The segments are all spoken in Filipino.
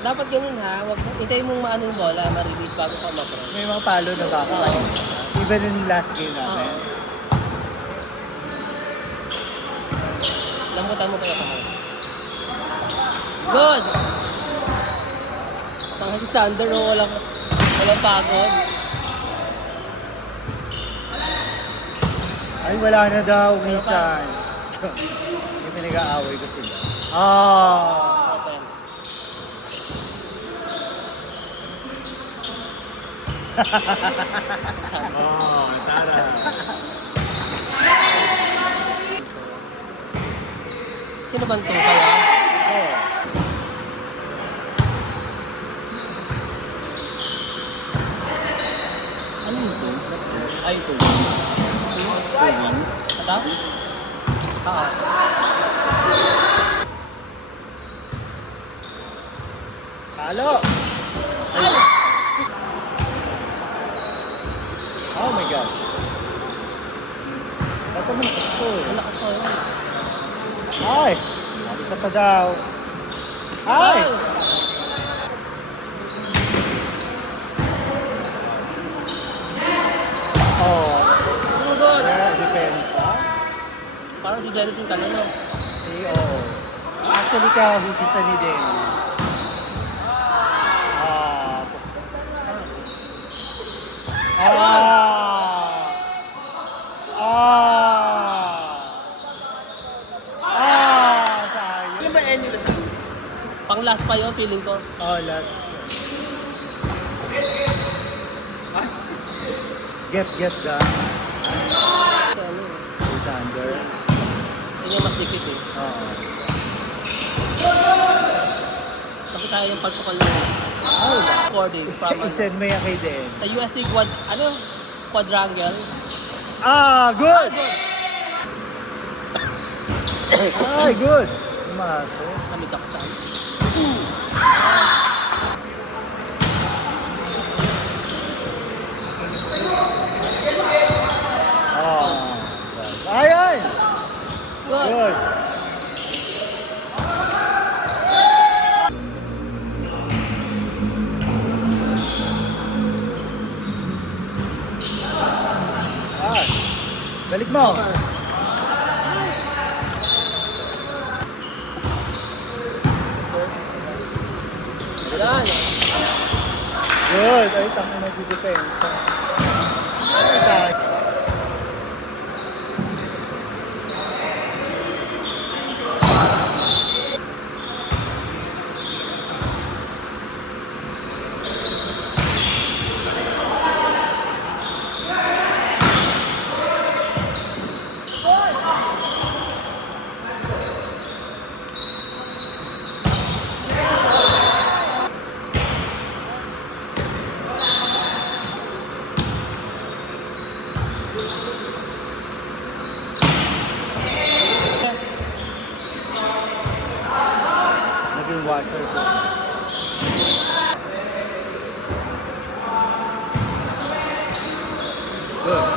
Dapat ganun ha. Wag hintayin mong maano yung bola, ma-release bago ka ma-pro. May mga palo na baka. Even in last game namin. Lambutan mo kaya kamay. Good! Mga si Sander, no, walang pagod. Ay, wala na daw, minsan. Yung pinag-aaway ko sila. Ah! Open. Oh, tara. Sino bang to kaya? Oh. Ano yun to? Ay, ito. Ata? Oo. Halo! Ayun. Oh my God. Dapat mo nakascore. Ang lakas ko yun. Ay! Isa pa daw. Ay! Ay! Oh. Good! Kaya depensa. Parang si Jellison Talano. Oo. Actually, kahugisa ni Dennis. Ah. Ah. Sayang. Ano ba Enyo sa pang last pa yun, feeling ko. Oh, last. Get ka. Kasi ano eh. Alexander. Kasi niya mas dikit eh. Oo. Bakit tayo yung pagpukal ng recording from Isend mo yan kay Den. sa USC quadrangle. Ah, good! Good! Ay, good! Pumasok. Sa midaksan. Ah. Ay! Good! Good! Ah. Balik mo! Yan! Good! Ay, tango na di-depensa. Ay, sayang. Naging water ko. Good.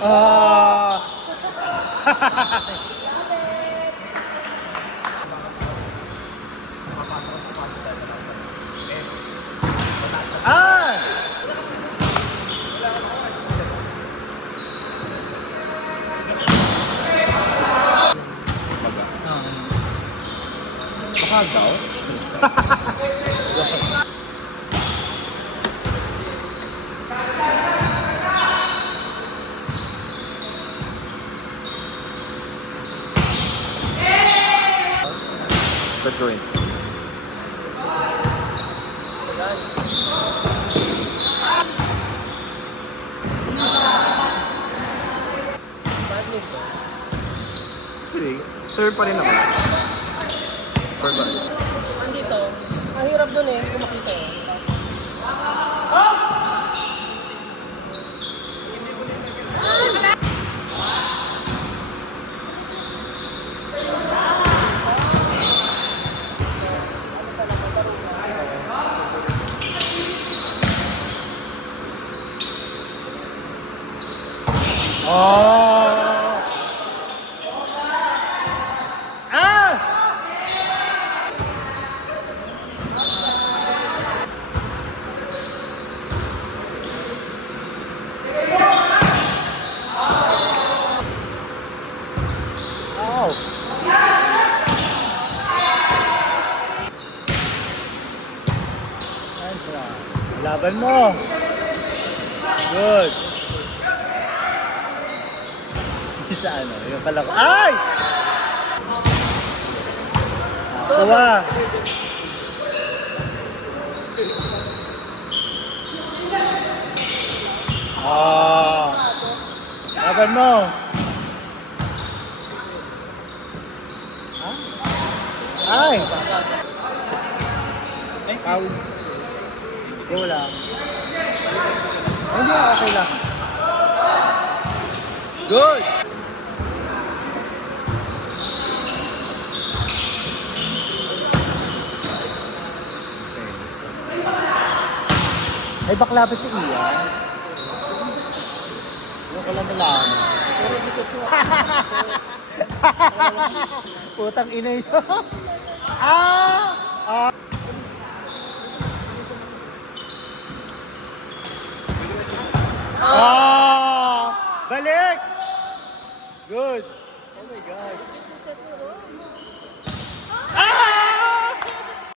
Ah! Ah! Bakal daw? The drink. Badminton. Actually, third pa rin ako. For ba? Andito. Ang hirap dun eh, hindi ko makita eh. Oh! Ah! Ow! Nice one. Laban mo. Good. Sa ano, yung pala ko. Ay! Kuha. Ah. Laban mo. Ah? Ay! Foul. Go lang. Hindi, okay lang. Good! Ay, bakla ba si Ian? Yung ko lang nalaman. Pero hindi ko sure. Putang ina yun. Ah! Ah! Ah! Balik! Good!